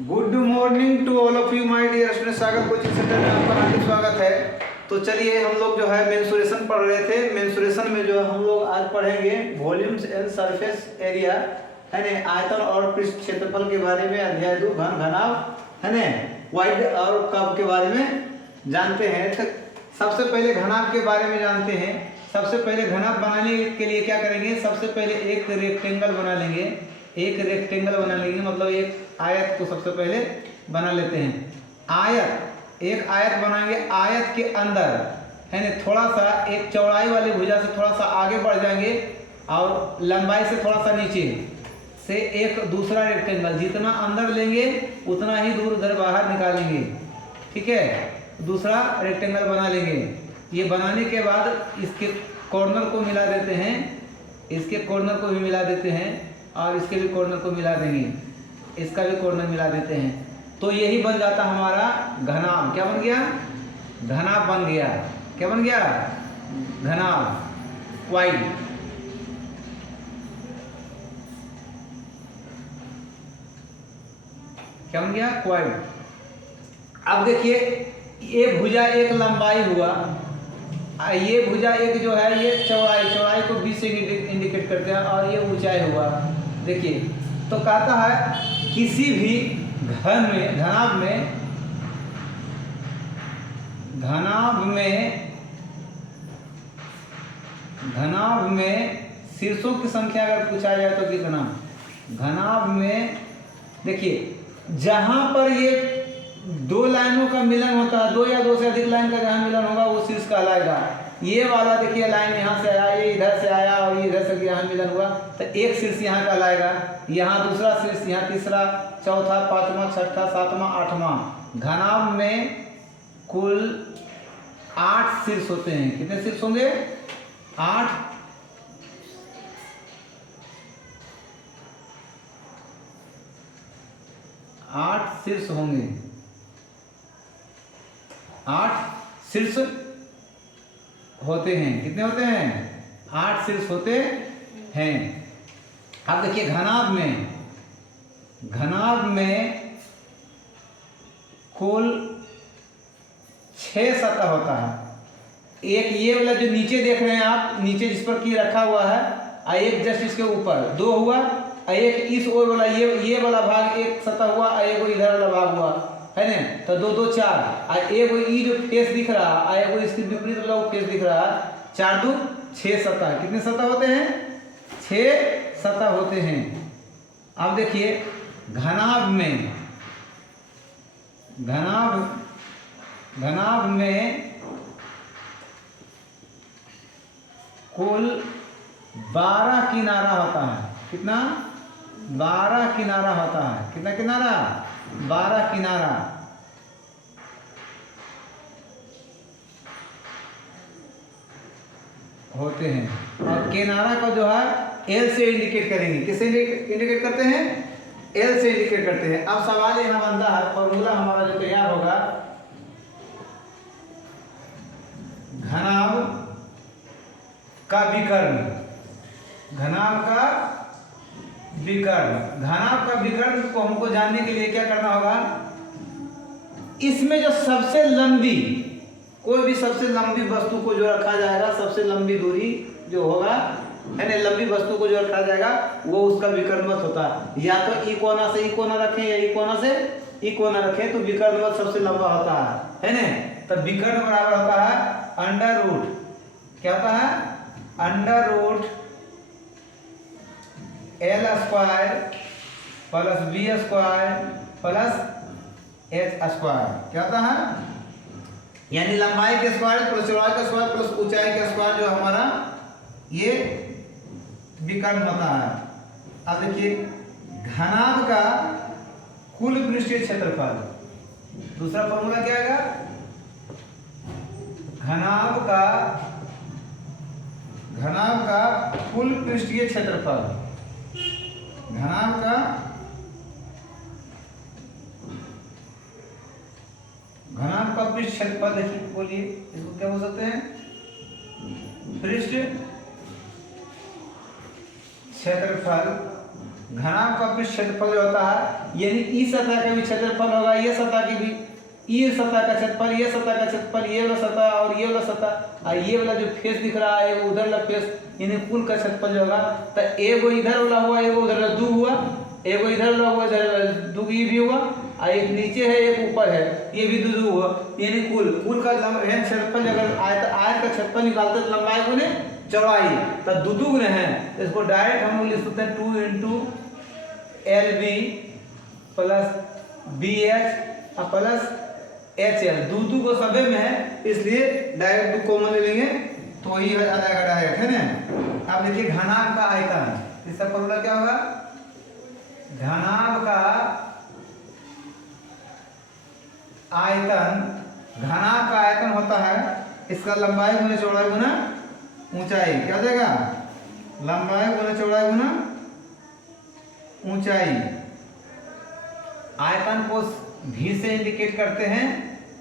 Good morning to all of you my dear student. Sagar coaching centre में आपका हार्दिक स्वागत है। तो चलिए हम लोग जो है मेंसुरेशन पढ़ रहे थे। मेंसुरेशन में जो है हम लोग आज पढ़ेंगे वॉल्यूम्स एंड सरफेस एरिया, है ना, आयतन और पृष्ठ क्षेत्रफल के बारे में। अध्याय 2 घन घनाभ, है ना, वाइड और कर्व के बारे में जानते हैं। तो सबसे पहले घनाभ के बारे में जानते हैं। सबसे पहले घनाभ बनाने के लिए क्या करेंगे, सबसे पहले एक रेक्टेंगल बना लेंगे। एक रेक्टेंगल बना लेंगे मतलब एक आयत को सबसे पहले बना लेते हैं। आयत, एक आयत बनाएंगे। आयत के अंदर, है ना, थोड़ा सा एक चौड़ाई वाली भुजा से थोड़ा सा आगे बढ़ जाएंगे और लंबाई से थोड़ा सा नीचे से एक दूसरा रेक्टेंगल, जितना अंदर लेंगे उतना ही दूर उधर बाहर निकालेंगे। ठीक है, दूसरा रेक्टेंगल बना लेंगे। ये बनाने के बाद इसके कॉर्नर को मिला देते हैं, इसके कॉर्नर को भी मिला देते हैं और इसके भी कॉर्नर को मिला देंगे, इसका भी कॉर्नर मिला देते हैं। तो यही बन जाता हमारा घनाभ। क्या बन गया? घनाभ बन गया। क्या बन गया? घनाभ, वाइड। क्या बन गया? वाइड। अब देखिए, ये भुजा एक लंबाई हुआ, ये भुजा एक जो है ये चौड़ाई को 20 से इंडिकेट करते हैं और ये ऊंचाई हुआ। देखिए, तो कहता है किसी भी घन में, घनाभ में शीर्षों की संख्या अगर पूछा जाए तो कितना? घनाभ में देखिए, जहां पर ये दो लाइनों का मिलन होता है, दो या दो से अधिक लाइन का जहां मिलन होगा वो शीर्ष कहलाएगा। ये वाला देखिए लाइन यहाँ से आया, ये इधर से आया और ये इधर से यहाँ मिलन हुआ तो एक शीर्ष यहाँ कहलाएगा। यहाँ दूसरा शीर्ष, यहाँ तीसरा, चौथा, पांचवा, छठा, सातवां, आठवां। घनाभ में कुल 8 शीर्ष होते हैं। कितने शीर्ष होंगे? 8 शीर्ष होंगे। 8 शीर्ष होते हैं। कितने होते हैं? 8 शीर्ष होते हैं। अब देखिए, घनाभ में कुल 6 सतह होता है। एक ये वाला जो नीचे देख रहे हैं आप, नीचे जिस पर की रखा हुआ है, और एक जस्ट इसके ऊपर 2 हुआ, और एक इस ओर वाला ये वाला भाग एक सतह हुआ, और एक इधर वाला भाग हुआ, है ना। तो 2 2 4, और एक ये जो फेस दिख रहा है, और एक इसके विपरीत वाला वो फेस दिख रहा है। 4 2 6 सतह। कितने सतह होते हैं? 6 सतह होते हैं। अब देखिए, घनाभ में कुल 12 किनारा होता है। कितना? 12 किनारा होता है। कितना किनारा? 12 किनारा होते हैं। और किनारा को जो है एल से इंडिकेट करेंगे। किससे इंडिकेट करते हैं? एल से इंडिकेट करते हैं। अब सवाल यहाँ बनता है, फॉर्मूला हमारा जो तैयार होगा, घनाभ का विकर्ण। घनाभ का विकर्ण को हमको जानने के लिए क्या करना होगा? इसमें जो सबसे लंबी, कोई भी सबसे लंबी वस्तु को जो रखा जाएगा, सबसे लंबी दूरी जो होगा, है ना, लंबी वस्तु को जो रखा जाएगा वो उसका विकर्णवत होता है। या तो ई कोना से ई कोना रखें या ई कोना से ई कोना रखें, तो विकर्णवत सबसे लंबा होता है ना। तो विकर्ण बराबर होता है अंडर रूट, क्या होता है? Under root L square plus B square plus H square. क्या होता है? यानी लंबाई के स्क्वायर प्लस चौड़ाई का स्क्वायर प्लस ऊंचाई का स्क्वायर जो हमारा ये विकर्ण होता है। अब देखिए, घनाभ का कुल पृष्ठीय क्षेत्रफल, दूसरा फॉर्मूला क्या आएगा? घनाभ का कुल पृष्ठीय क्षेत्रफल, घनाभ का पृष्ठ क्षेत्रफल। देखिए, बोलिए इसको क्या बोल सकते हैं? पृष्ठ क्षेत्रफल घनाभ का पृष्ठ क्षेत्रफल जो होता है यानी इस सतह का भी क्षेत्रफल होगा, ये सतह की भी, ये सतह का क्षेत्रफल, ये सतह का क्षेत्रफल, ये वाला सतह और ये वाला सतह और ये वाला जो फेस दिख रहा है वो उधर वाला फेस, यानी कुल का क्षेत्रफल जो होगा तो एगो इधर वाला हुआ, एगो उधर वाला, दो हुआ, एगो इधर वाला हुआ, इधर दो ये भी हुआ और एक नीचे है एक ऊपर है, ये भी दो हुआ, यानी कुल का क्षेत्रफल अगर आयत का क्षेत्रफल निकालते तो लंबाई गुने चौड़ाई तो दो गुने हैं, इसको डायरेक्ट हम लोग लिख सकते हैं 2 into LB plus BH plus HL, दो को सभे में है इसलिए डायरेक्ट दो कॉमन ले लेंगे तो ही आ जाएगा डायरेक्ट, है ना। अब देखिए घनाभ का आयतन, इसका फॉर्मूला क्या होगा, घनाभ का आयतन, घनाभ का आयतन होता है इसका लंबाई गुना चौड़ाई गुना ऊंचाई, क्या हो जाएगा, लंबाई गुना चौड़ाई गुना ऊंचाई। आयतन को V से इंडिकेट करते हैं,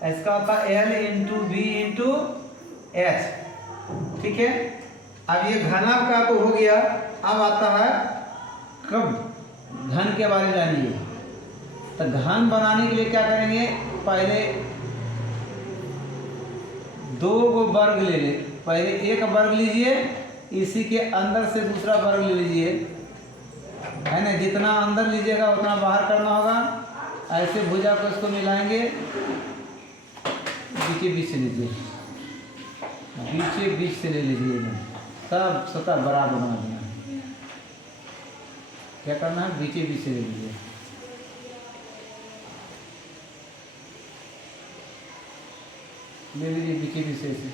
इसका होता है L into B into H, ठीक है। अब ये घनाभ का तो हो गया, अब आता है कब घन के बारे में जानिए। तो घन बनाने के लिए क्या करेंगे, पहले दो को वर्ग ले ले, पहले एक वर्ग लीजिए, इसी के अंदर से दूसरा वर्ग ले लीजिए, है ना, जितना अंदर लीजिएगा उतना बाहर करना होगा। ऐसे भुजा को इसको मिलाएंगे, बीचे बीच से लीजिए, बीचे बीच से ले लीजिए, सब सतह बराबर बना देना। क्या करना है, बीचे बीच से ले लीजिए, ले लीजिए बीचे बीच से,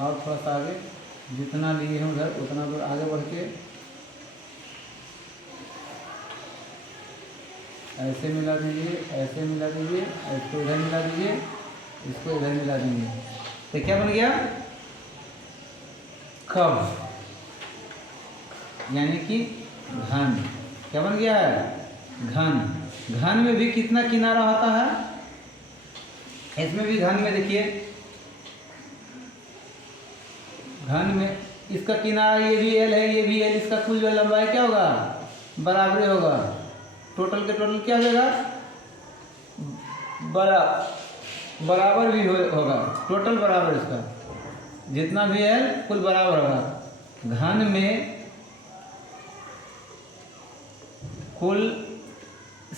और थोड़ा सा आगे, जितना लिए हैं उधर उतना दूर आगे बढ़ के ऐसे मिला दीजिए, ऐसे मिला दीजिए, इसको इधर मिला दीजिए, इसको इधर मिला देंगे, तो क्या बन गया, कब, यानी कि घन। क्या बन गया है, घन। घन में भी कितना किनारा होता है, इसमें भी घन में देखिए, घन में इसका किनारा ये भी L है, ये भी L, इसका कुल जो लंबाई क्या होगा, बराबरी होगा, टोटल के टोटल क्या हो जाएगा, बराबर भी होगा, टोटल बराबर, इसका जितना भी L कुल बराबर होगा। घन में कुल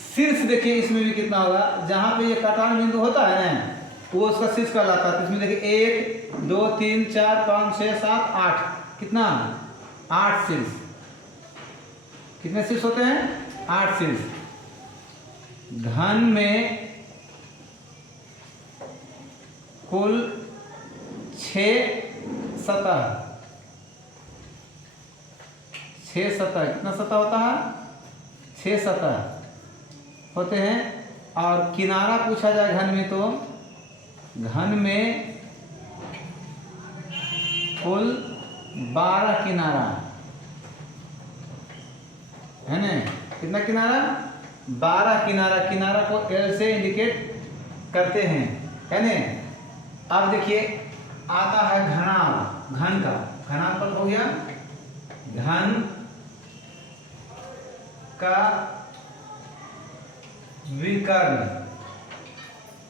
शीर्ष देखिए, इसमें भी कितना होगा, जहाँ पे ये काटान बिंदु होता है ना वो उसका शीर्ष कहलाता है। तो इसमें देखिए 1 2 3 4 5 6 7 8, कितना, 8 शीर्ष। कितने शीर्ष होते हैं, 8 शीर्ष। घन में कुल 6 सतह, 6 सतह, कितना सतह होता है, 6 सतह होते हैं। और किनारा पूछा जाए घन में, तो घन में कुल 12 किनारा है ना, कितना किनारा, 12 किनारा। किनारा को L से इंडिकेट करते हैं, है ना। अब देखिए आता है घनाभ, घन का घनाभ हो गया, घन का विकर्ण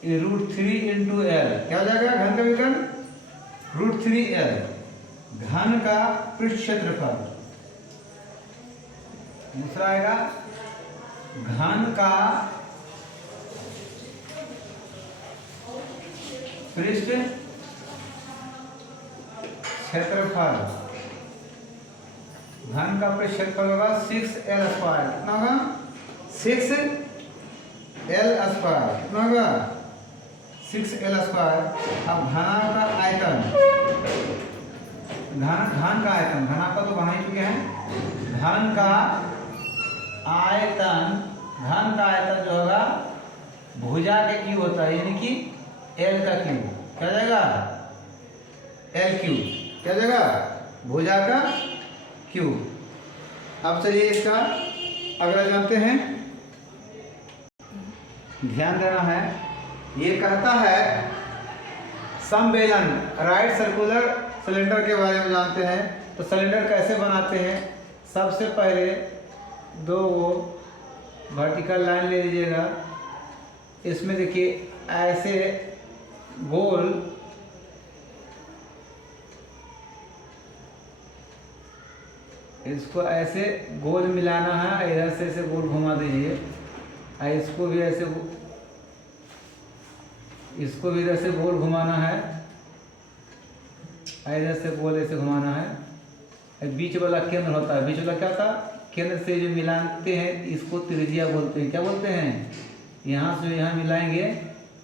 √3 इंटू L, क्या हो जाएगा, घन का विकर्ण √3L। घन का पृष्ठ क्षेत्रफल, दूसरा आएगा घन का पृष्ठ क्षेत्रफल, घन का पृष्ठ क्षेत्रफल होगा 6L स्क्वायर, कितना होगा, 6L स्क्वायर, कितना होगा, 6L स्क्वायर। अब घनाभ का आयतन, घन का आयतन, घनाभ का तो बना ही चुके हैं। घन का आयतन, घन का आयतन जो होगा भुजा के क्यूब होता है, यानी कि L का क्यूब, क्या जाएगा, L क्यूब, क्या जाएगा, भुजा का क्यूब। अब चलिए इसका अगला जानते हैं, ध्यान देना है। ये कहता है समबेलन, राइट सर्कुलर सिलेंडर के बारे में जानते हैं। तो सिलेंडर कैसे बनाते हैं, सबसे पहले दो वर्टिकल लाइन ले लीजिएगा, इसमें देखिए ऐसे गोल इसको ऐसे गोल मिलाना है, इधर से ऐसे गोल घुमा दीजिए, इसको भी ऐसे, इसको भी इधर से गोल घुमाना है, इधर से गोल ऐसे घुमाना है। बीच वाला केंद्र होता है, बीच वाला क्या था, केंद्र से जो मिलाते हैं इसको त्रिज्या बोलते हैं। क्या बोलते हैं, यहाँ से यहाँ मिलाएंगे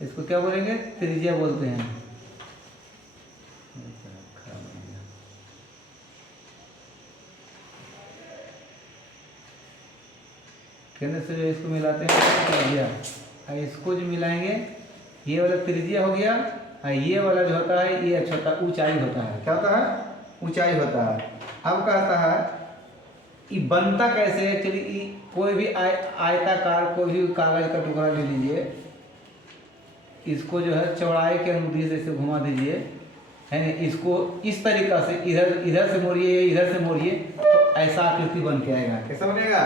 इसको क्या बोलेंगे, त्रिज्या बोलते हैं। केंद्र से जो इसको मिलाते हैं त्रिज्या, इसको जो मिलाएंगे ये वाला त्रिज्या हो गया, ये वाला जो होता है ये छोटा ऊंचाई होता है। क्या होता है, ऊंचाई होता है। अब कहता है ये बनता कैसे है, चलिए कोई भी आयताकार कोई भी कागज का टुकड़ा ले लीजिए, इसको जो है चौड़ाई के अनुदेश से घुमा दीजिए, है ना, इसको इस तरीका से इधर से मोड़िए, इधर से मोड़िए, तो ऐसा आकृति बन के आएगा। कैसा बनेगा,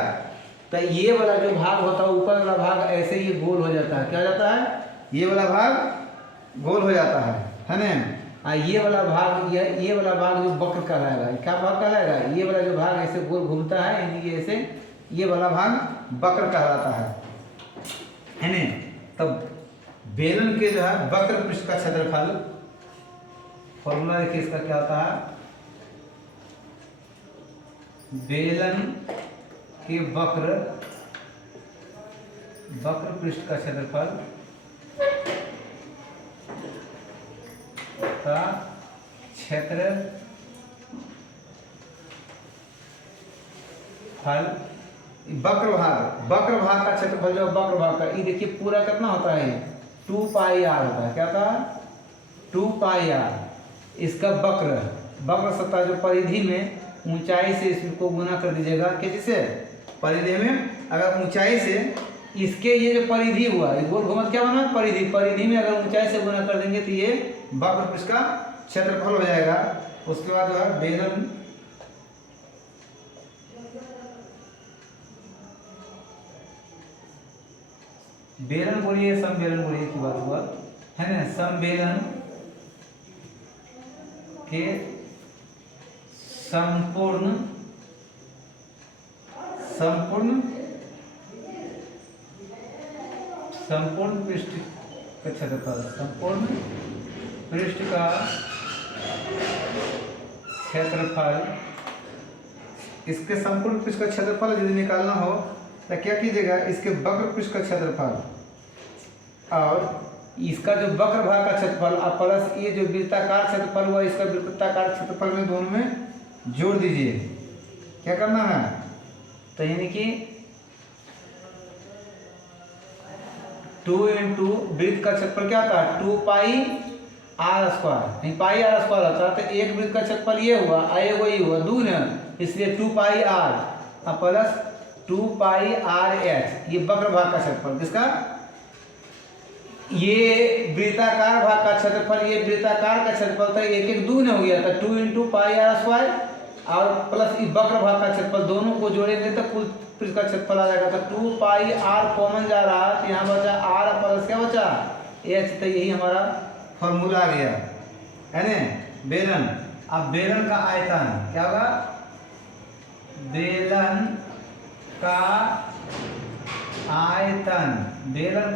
तो ये वाला जो भाग होता है ऊपर वाला भाग ऐसे ही गोल हो जाता है। क्या हो जाता है, ये वाला भाग गोल हो जाता है ना। ये वाला भाग, ये वाला भाग जो वक्र कहलाएगा, क्या भाग कहलाएगा, ये वाला जो भाग ऐसे गोल घूमता है, यानी कि ऐसे ये वाला भाग वक्र कहलाता है ना। तब बेलन के जो है वक्र पृष्ठ का क्षेत्रफल, फॉर्मूला देखिए इसका क्या होता है, बेलन के वक्र पृष्ठ का क्षेत्रफल का क्षेत्रफल, वक्र भाग का क्षेत्रफल जो वक्र भाग का, ये देखिए पूरा कितना होता है, 2 पाई r होता है। क्या था, 2 पाई r। इसका वक्र सतह जो परिधि में ऊंचाई से इसको गुना कर दीजिएगा, किससे, परिधि में अगर ऊंचाई से इसके ये जो परिधि हुआ, ये गोल घुमत क्या बना, परिधि में अगर ऊंचाई से गुना कर देंगे तो ये वक्र पृष्ठ का क्षेत्रफल हो जाएगा। उसके बाद जो है बेलन बोलिए, समबेलन बोलिए की बात हुआ है ना, समबेलन के संपूर्ण पृष्ठ का क्षेत्रफल, संपूर्ण पृष्ठ का क्षेत्रफल, इसके संपूर्ण पृष्ठ का क्षेत्रफल यदि निकालना हो तो क्या कीजिएगा, इसके वक्र पृष्ठ का क्षेत्रफल और इसका जो वक्र भाग का क्षेत्रफल और प्लस ये जो वृत्ताकार क्षेत्रफल हुआ, इसका वृत्ताकार क्षेत्रफल में दोनों में जोड़ दीजिए। क्या करना है, तो यानी कि 2 इंटू वृत्त का क्षेत्रफल क्या होता है, 2 पाई r स्क्वायर, पाई r स्क्वायर होता है, तो एक वृत्त का क्षेत्रफल ये हुआ, ये हुआ 2 न, इसलिए 2 पाई r प्लस 2 पाई r h, ये वक्र भाग का क्षेत्रफल, किसका, ये वृत्ताकार भाग का क्षेत्रफल, ये वृत्ताकार का क्षेत्रफल था, एक 2 न हो गया था, 2 इंटू पाई r स्क्वायर और प्लस इस वक्र भाग का क्षेत्रफल, दोनों को जोड़ेंगे तो कुल पृष्ठ का क्षेत्रफल आ जाएगा। तो 2 पाई r कॉमन जा रहा है, तो यहाँ बचा r प्लस क्या बचा, h, तो यही हमारा फॉर्मूला आ गया है ना, बेलन। अब बेलन का आयतन क्या होगा, बेलन का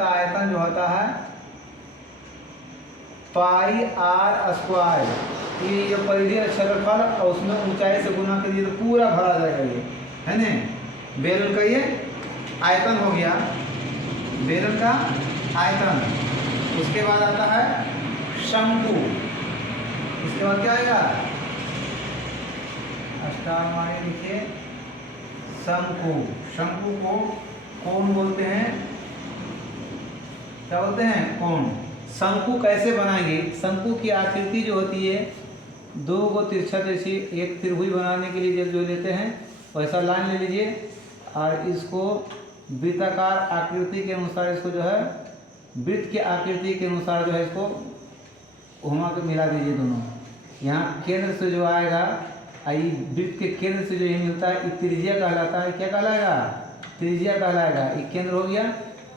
आयतन जो होता है पाई r स्क्वायर, ये जो परिधि क्षेत्रफल और उसमें ऊंचाई से गुना करिए तो पूरा भरा जाएगा, ये है ना। बेलन का ये आयतन हो गया, बेलन का आयतन। उसके बाद आता है शंकु, इसके बाद क्या आएगा, अष्टामाई लिखिए, शंकु को कोण बोलते हैं, क्या बोलते हैं, कोण। शंकु कैसे बनाएंगे, शंकु की आकृति जो होती है, 2 गो तिरछा तिरछी एक त्रिभुज बनाने के लिए जो लेते हैं वैसा लाइन ले लीजिए और इसको वृत्ताकार आकृति के अनुसार, इसको जो है वृत्त की आकृति के अनुसार जो है इसको घुमा के मिला दीजिए दोनों। यहाँ केंद्र से जो आएगा आई वृत्त के केंद्र से जो ये मिलता है ये त्रिज्या कहलाता है। क्या कहलाएगा? त्रिज्या कहलाएगा। ये केंद्र हो गया।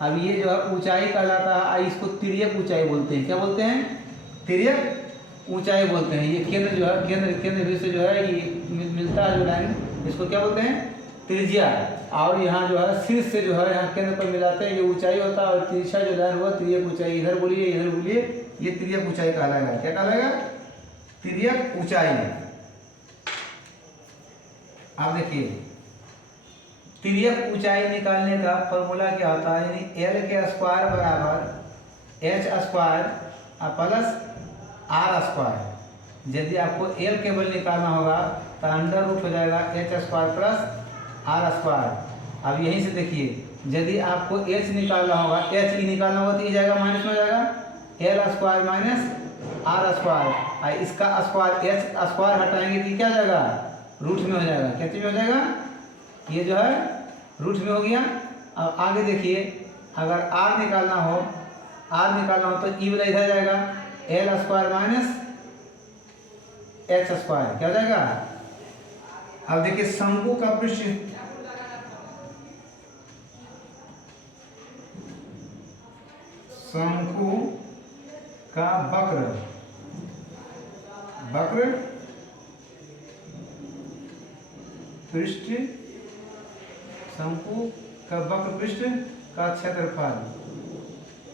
अब ये जो है ऊंचाई कहलाता है। आई इसको तिर्यक ऊंचाई बोलते हैं। क्या बोलते हैं? तिर्यक ऊंचाई बोलते हैं। ये केंद्र जो है केंद्र से जो है ये मिलता है जो लाइन, इसको क्या बोलते हैं? त्रिज्या। और यहाँ जो है शीर्ष से जो है यहाँ केंद्र पर मिलाते हैं, ये ऊंचाई होता है। और तिरछा जो लाइन हुआ तिर्यक ऊंचाई। इधर बोलिए इधर बोलिए, ये तिर्यक ऊंचाई कहलाएगा। क्या कहलाएगा? तिर्यक ऊंचाई। आप देखिए तिर्यक ऊंचाई निकालने का फॉर्मूला क्या होता है? यानी एल के स्क्वायर बराबर H square plus R square. यदि आपको एल केवल निकालना होगा तो अंडर रूट हो जाएगा H square plus R square. अब यहीं से देखिए यदि आपको एच निकालना होगा, एच ही निकालना होगा तो ये जाएगा माइनस में हो जाएगा L square minus R square. इसका स्क्वायर एच स्क्वायर हटाएंगे तो क्या हो जाएगा? रूट में हो जाएगा। कितने में हो जाएगा? ये जो है रूट में हो गया। अब आगे देखिए अगर आर निकालना हो तो ई वाला इधर जाएगा L square minus H square. क्या हो जाएगा? अब देखिए शंकु का पृष्ठ, शंकु का वक्र पृष्ठ, शंकु का वक्र पृष्ठ का क्षेत्रफल,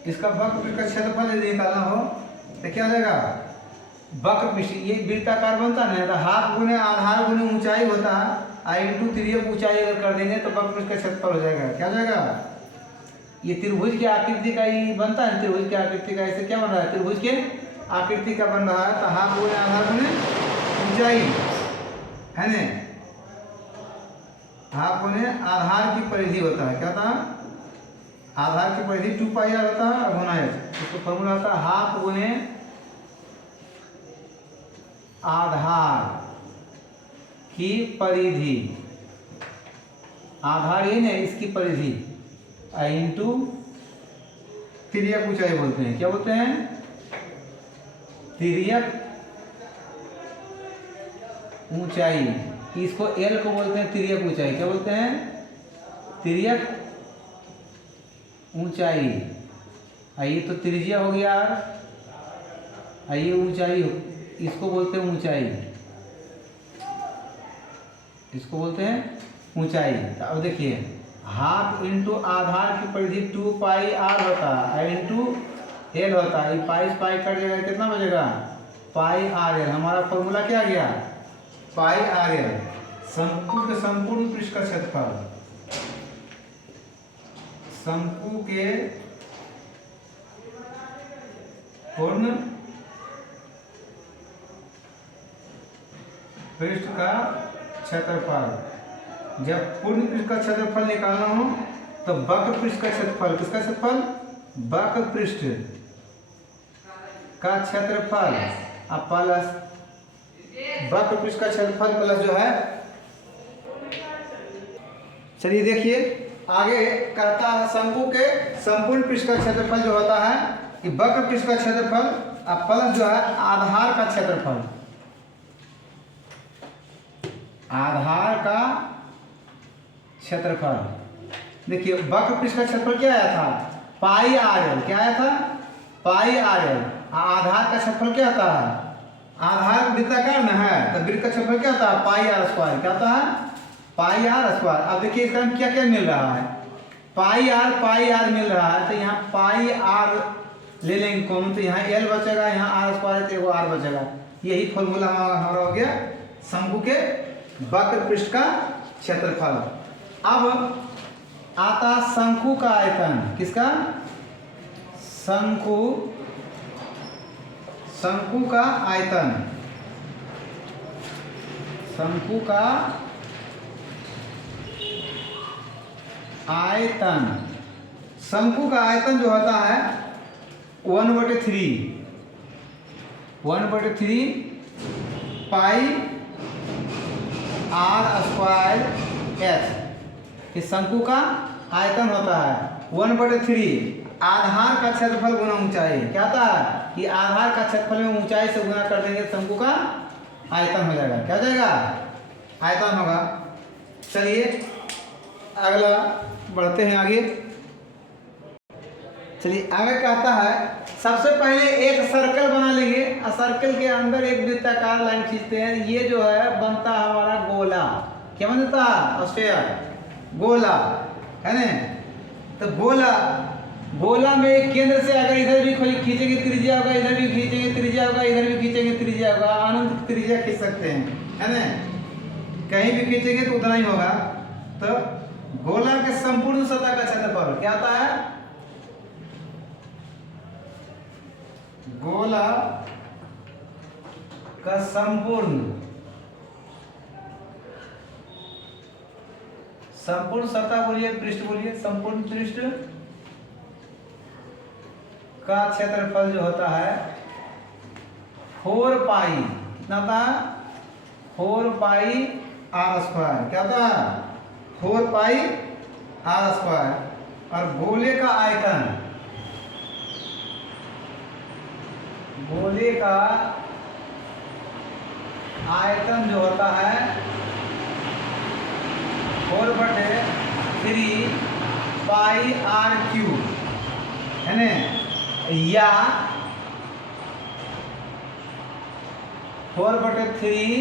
इसका वक्र पृष्ठ का क्षेत्रफल यदि निकालना हो तो क्या हो जाएगा? वक्र पृष्ठ ये वृत्ताकार बनता है ना, तो हाफ गुने आधार गुने ऊंचाई होता है। आई इंटू तिर्यक ऊंचाई अगर कर देंगे तो वक्र पृष्ठ का क्षेत्रफल हो जाएगा। क्या हो जाएगा? ये त्रिभुज की आकृति का ही बनता है। त्रिभुज की आकृति का ऐसे क्या बन रहा है? त्रिभुज के आकृति का बन रहा है। तो हाफ गुने आधार गुने ऊंचाई है ना, हाफ गुने आधार की परिधि होता है। क्या होता है? आधार की परिधि 2 पाई आर होता है। गुना एच, इसको फॉर्मूला होता है हाफ गुने आधार की परिधि। आधार ये ना इसकी परिधि इंटू तिर्यक ऊंचाई बोलते हैं। क्या बोलते हैं? तिर्यक ऊंचाई। इसको एल को बोलते हैं तिर्यक ऊंचाई। क्या बोलते हैं? तिर्यक ऊंचाई। ये तो त्रिज्या हो गया यार, ये ऊंचाई इसको बोलते हैं ऊंचाई, इसको बोलते हैं ऊंचाई। तो अब देखिए हाफ इंटू आधार की परिधि 2 पाई आर होता है इंटू एल होता है। पाई पाई कट जाएगा, कितना बचेगा? पाई आर एल। हमारा फॉर्मूला क्या आ गया? पाई आर एल। शंकु के संपूर्ण पृष्ठ का क्षेत्रफल, शंकु के पूर्ण पृष्ठ का क्षेत्रफल। जब पूर्ण पृष्ठ का क्षेत्रफल निकालना हो तो वक्र पृष्ठ का क्षेत्रफल, किसका क्षेत्रफल? वक्र पृष्ठ का क्षेत्रफल प्लस वक्र पृष्ठ का क्षेत्रफल प्लस जो है, चलिए देखिए आगे कहता है शंकु के संपूर्ण पृष्ठ का क्षेत्रफल जो होता है कि वक्र पृष्ठ का क्षेत्रफल प्लस जो है आधार का क्षेत्रफल। आधार का क्षेत्रफल देखिए वक्र पृष्ठ का क्षेत्रफल क्या आया था? पाई आर एल। क्या आया था? पाई आर एल। आधार का क्षेत्रफल क्या होता है? आधार वृत्ताकार न है तो वृत्त का क्षेत्रफल क्या होता है? पाई आर स्क्वायर। क्या होता है? पाई आर स्क्वायर। अब देखिए इसका क्या क्या मिल रहा है? पाई आर मिल रहा है। तो यहाँ पाई आर ले लेंगे कॉमन, तो यहाँ एल बचेगा, यहाँ आर स्क्वायर तो एगो आर बचेगा। यही फॉर्मूला हमारा हो गया शंकु के वक्र पृष्ठ का क्षेत्रफल। अब आता शंकु का आयतन। किसका? शंकु का आयतन। शंकु का आयतन। शंकु का आयतन जो होता है 1/3 पाई आर स्क्वायर एच। इस शंकु का आयतन होता है 1/3 आधार का क्षेत्रफल गुना ऊंचाई। क्या होता है कि आधार का क्षेत्रफल में ऊंचाई से गुना कर देंगे शंकु का आयतन हो जाएगा। क्या हो जाएगा? आयतन होगा। चलिए अगला बढ़ते हैं आगे। चलिए आगे कहता है सबसे पहले एक सर्कल बना लेंगे और सर्कल के अंदर एक वृत्ताकार लाइन खींचते हैं। ये जो है बनता है हमारा गोला। क्या बनता है? स्फीयर, गोला है ना। तो गोला में एक केंद्र से अगर इधर भी खींचेंगे त्रिज्या होगा, इधर भी खींचेंगे त्रिज्या होगा, इधर भी खींचेंगे त्रिज्या होगा। अनंत त्रिज्या खींच सकते हैं, है ना। कहीं भी खींचेंगे तो उतना ही होगा। तो गोला के संपूर्ण सतह का क्षेत्रफल क्या आता है? गोला का संपूर्ण सतह बोलिए, पृष्ठ बोलिए, संपूर्ण पृष्ठ का क्षेत्रफल जो होता है 4 पाई। कितना होता है? 4 पाई आर स्क्वायर। क्या होता है? 4 पाई आर स्क्वायर। और गोले का आयतन, गोले का आयतन जो होता है 4/3 पाई आर क्यूब, है ना। या 4/3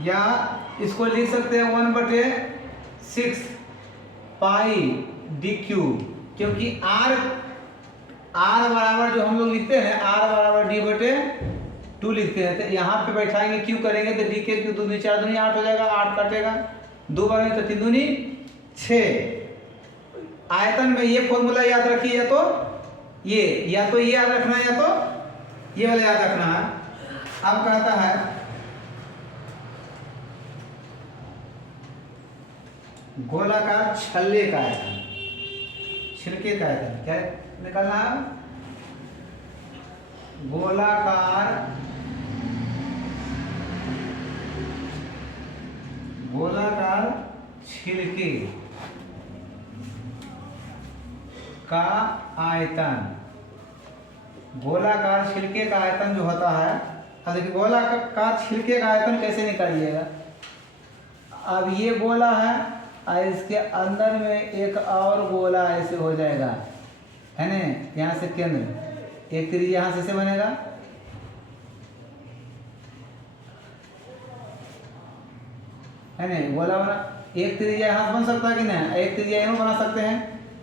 या इसको लिख सकते हैं 1/6 पाई डी क्यूब। क्योंकि आर बराबर जो हम लोग लिखते हैं आर बराबर d/2 लिखते हैं। तो यहाँ पे बैठाएंगे क्यू करेंगे तो डी के क्यू 2 दूनी 4 दूनी 8 हो जाएगा। 8 कटेगा 2 बार में तो 3 दूनी 6। आयतन में ये फॉर्मूला याद रखिए, या तो ये याद रखना है, या तो ये वाला याद रखना है। अब कहता है गोलाकार छल्ले का आयतन, छिलके का आयतन क्या निकालना है? गोलाकार छिलके का आयतन। गोलाकार छिलके का आयतन जो होता है, अब देखिए गोलाकार छिलके का आयतन कैसे निकालिएगा। अब ये गोला है और इसके अंदर में एक और गोला ऐसे हो जाएगा, है ना। यहाँ से केंद्र एक त्रिज्या यहाँ से बनेगा, है ना। गोला बना, एक त्रिज्या यहाँ बन सकता है कि नहीं? एक त्रिज्या यहाँ बना सकते हैं,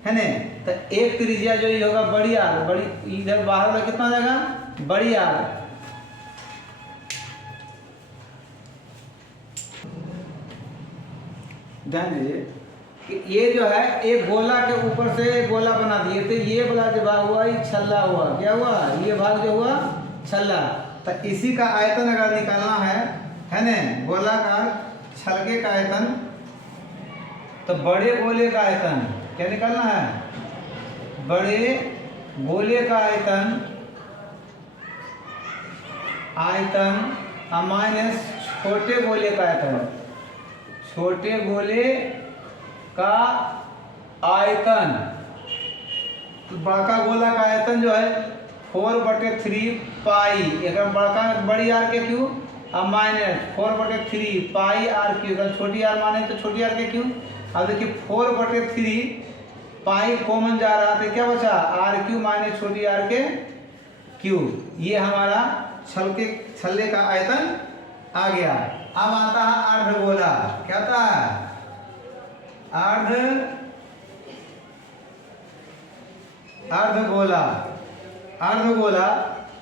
है ना। तो एक त्रिज्या जो ये होगा बड़ी आर, बड़ी इधर बाहर वाला कितना हो जाएगा? बड़ी आर। ध्यान दीजिए कि ये जो है एक गोला के ऊपर से एक गोला बना दिए, तो ये वाला जो भाग हुआ ये छल्ला हुआ। क्या हुआ? ये भाग जो हुआ छल्ला। तो इसी का आयतन अगर निकालना है ना, गोलाकार छलके का आयतन, तो बड़े गोले का आयतन क्या निकालना है? बड़े गोले का आयतन माइनस छोटे गोले का आयतन। छोटे गोले का आयतन, तो बड़का गोला का आयतन जो है 4/3 पाई, एक बड़का बड़ी आर के क्यू अब माइनस 4/3 पाई आर क्यू। अगर छोटी आर माने तो छोटी आर के क्यू। अब देखिए 4/3 पाई कॉमन जा रहा था, क्या बचा? आर क्यू माइनस छोटी आर के क्यू। ये हमारा छल्ले का आयतन आ गया। अब आता है अर्धगोला। क्या आता है? अर्धगोला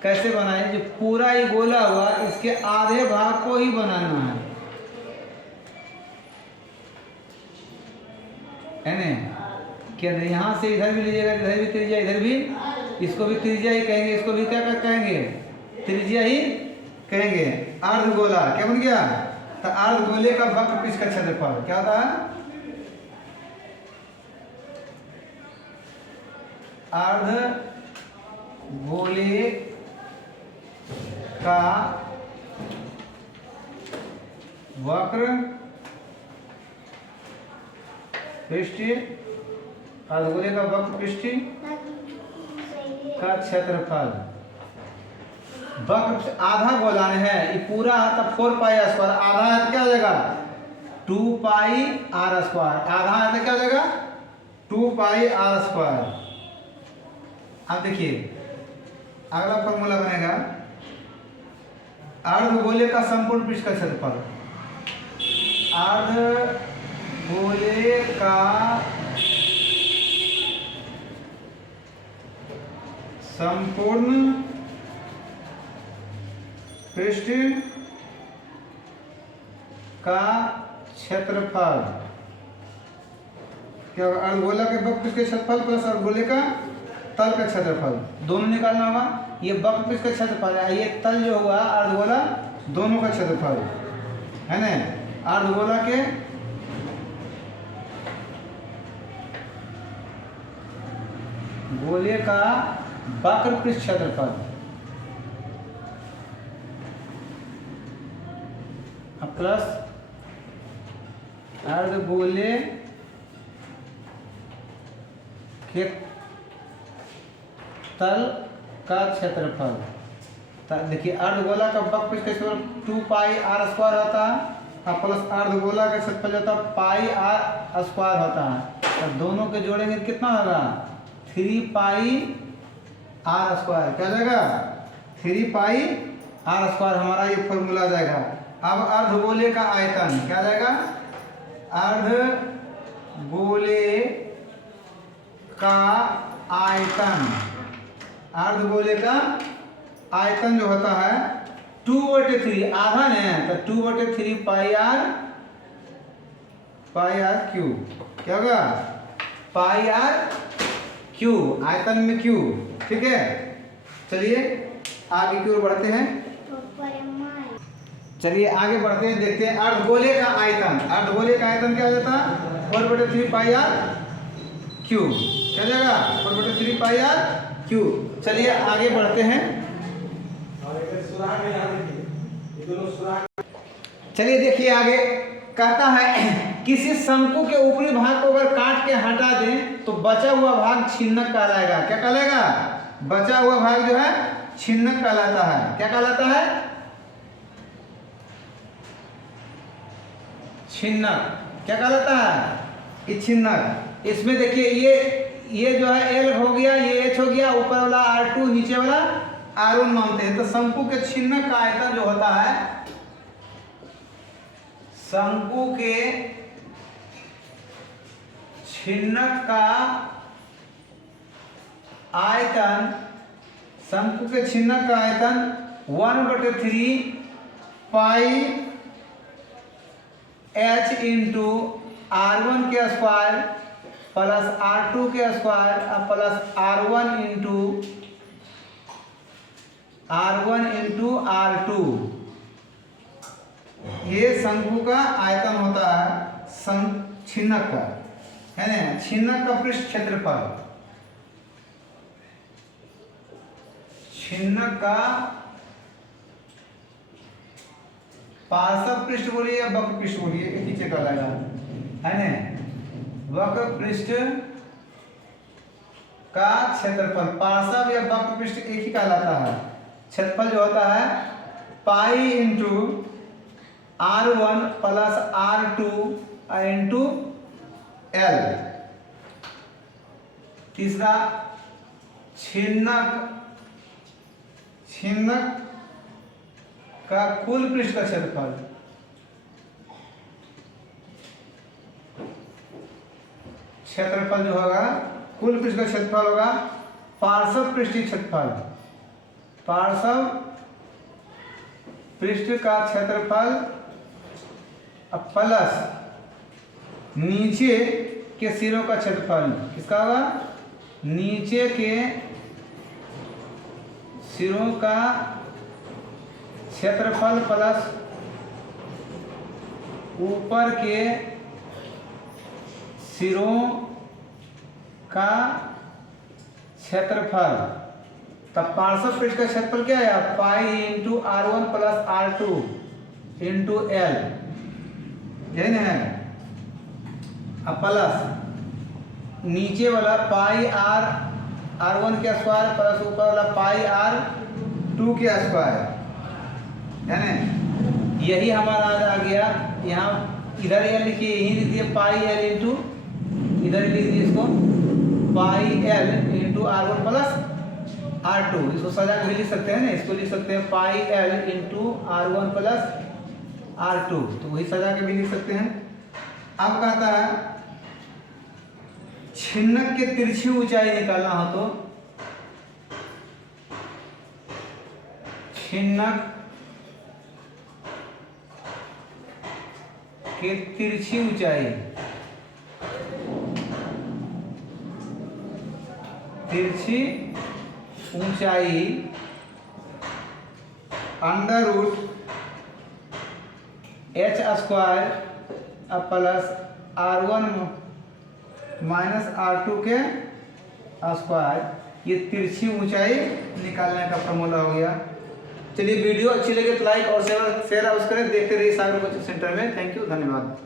कैसे बनाए? जो पूरा ही गोला हुआ इसके आधे भाग को ही बनाना है ना। क्या यहाँ से इधर भी लीजिएगा, इधर भी त्रिज्या, इधर भी, इसको भी त्रिज्या ही कहेंगे, इसको भी क्या कहेंगे? त्रिज्या ही कहेंगे। अर्धगोला क्या बन गया? तो अर्धगोले का वक्र पृष्ठ का क्षेत्रफल क्या होता है? अर्धगोले का वक्र पृष्ठ, अर्धगोले का वक्र पृष्ठ का क्षेत्रफल। वक्र आधा गोला है, ये पूरा आता 4 पाई स्क्वायर, आधा है तो क्या हो जाएगा 2 पाई आर स्क्वायर, आधा है तो क्या हो जाएगा 2 पाई आर स्क्वायर। अब देखिए अगला फॉर्मूला बनेगा अर्धगोले का संपूर्ण पृष्ठ का क्षेत्रफल। अर्धगोले का संपूर्ण पृष्ठ का क्षेत्रफल क्या होगा, अर्धगोला के वक्र पृष्ठ के क्षेत्रफल प्लस अर्धगोले का तल का क्षेत्रफल, दोनों निकालना होगा। ये वक्र पृष्ठ का क्षेत्रफल है, ये तल जो हुआ अर्धगोला, दोनों का क्षेत्रफल है ना। अर्धगोला के गोले का वक्र पृष्ठ क्षेत्रफल प्लस अर्धगोले के तल का क्षेत्रफल। देखिए अर्धगोला का वक्र पृष्ठ का क्षेत्रफल 2 पाई आर स्क्वायर होता है और प्लस अर्धगोला का क्षेत्रफल जो होता है पाई आर स्क्वायर होता है, तो दोनों के जोड़ेंगे कितना होगा 3 पाई आर स्क्वायर, क्या जाएगा 3 पाई आर स्क्वायर, हमारा ये फॉर्मूला आ जाएगा। अब अर्धगोले का आयतन क्या जाएगा, अर्धगोले का आयतन, अर्धगोले का आयतन जो होता है 2/3, आधा नहीं है तो 2/3 पाई आर क्यू, क्या होगा पाई आर क्यू, आयतन में क्यू, ठीक है। चलिए आगे की ओर बढ़ते हैं, चलिए आगे बढ़ते हैं, देखते हैं अर्धगोले का आयतन। अर्धगोले का आयतन क्या हो जाता है 4/3 पाई आर क्यू, क्या जाएगा 4/3 पाई आर क्यू। चलिए आगे बढ़ते हैं, चलिए देखिए आगे कहता है किसी शंकु के ऊपरी भाग को अगर काट के हटा दें तो बचा हुआ भाग छिन्नक कहलाएगा। क्या कहलाएगा, बचा हुआ भाग जो है छिन्नक कहलाता है। क्या कहलाता है, छिन्नक, क्या कहलाता है ये छिन्नक। इसमें देखिए ये जो है एल हो गया, ये एच हो गया, ऊपर वाला R2 नीचे वाला R1 मानते हैं। तो शंकु के छिन्नक का आयतन जो होता है, शंकु के छिन्नक का आयतन, शंकु के छिन्नक का आयतन 1/3 पाई h इंटू R1 के स्क्वायर प्लस R2 के square plus R1 into R2, ये शंकु का आयतन होता है छिन्नक का, है ना। छिन्नक का पृष्ठ क्षेत्रफल, छिन्नक का पार्श्व पृष्ठ बोलिए या वक्र पृष्ठ बोलिए, एक नीचे का लगा है ना। वक्र पृष्ठ का क्षेत्रफल, पार्श्व या वक्र पृष्ठ एक ही कहलाता है। क्षेत्रफल जो होता है pi into R1 plus R2 into L। तीसरा छिन्नक का कुल पृष्ठ का क्षेत्रफल, क्षेत्रफल जो होगा कुल पृष्ठ का क्षेत्रफल होगा पार्श्व पृष्ठीय क्षेत्रफल, पार्श्व पृष्ठ का क्षेत्रफल प्लस नीचे के सिरों का क्षेत्रफल। किसका होगा, नीचे के सिरों का क्षेत्रफल प्लस ऊपर के सिरों का क्षेत्रफल। तब पार्श्व पृष्ठ का क्षेत्रफल क्या है pi into R1 plus R2 into L, यही ना है। अब प्लस नीचे वाला पाई R R1 के स्क्वायर प्लस ऊपर वाला पाई R2 के स्क्वायर, है ना। यही हमारा आ गया। यहाँ इधर यह लिखिए, यही लिखिए पाई एल इंटू, इधर लिख दीजिए इसको pi L into R1 plus R2। इसको सजा के भी लिख सकते हैं ना, इसको लिख सकते हैं pi L into R1 plus R2, तो वही सजा के भी लिख सकते हैं। अब कहता है छिन्नक के तिरछी ऊंचाई निकालना हो तो छिन्नक के तिरछी ऊंचाई, तिरछी ऊंचाई under root H square plus R1 minus R2 के स्क्वायर, ये तिरछी ऊंचाई निकालने का फॉर्मूला हो गया। चलिए वीडियो अच्छी लगे तो लाइक और शेयर अवश्य करें। देखते रहिए सागर कोचिंग सेंटर में। थैंक यू, धन्यवाद।